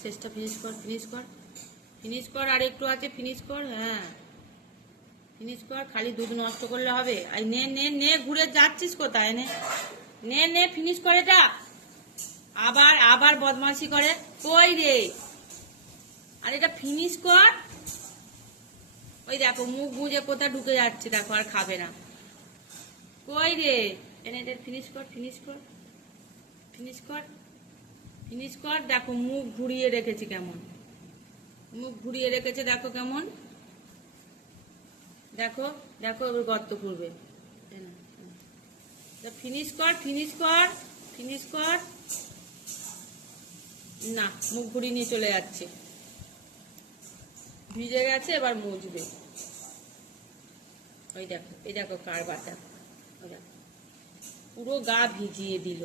শেষটা ফিনিশ কর, ফিনিশ কর, ফিনিশ কর, আর একটু আছে, ফিনিশ কর। হ্যাঁ, ফিনিশ কর, খালি দুধ নষ্ট করলে হবে। আর নে নে নে, ঘুরে যাচ্ছিস কোথায়? নে নে নে, ফিনিশ করে এটা। আবার আবার বদমাশি করে, কই রে? আর এটা ফিনিশ কর। ওই দেখো মুখ গুঁজে কোথায় ঢুকে যাচ্ছে, দেখো আর খাবে না। কই রে? এনে এটা ফিনিশ কর, ফিনিশ কর, ফিনিশ কর, ফিনিশ কর। দেখো মুখ ঘুরিয়ে রেখেছে কেমন, মুখ ঘুরিয়ে রেখেছে, দেখো কেমন। দেখো দেখো, এবার গর্ত করবে। ফিনিশ কর, ফিনিশ কর, ফিনিশ কর। না, মুখ ঘুরিয়ে নিয়ে চলে যাচ্ছে। ভিজে গেছে, এবার মুছবে। ওই দেখো, এই দেখো কারবার, দেখো পুরো গা ভিজিয়ে দিল।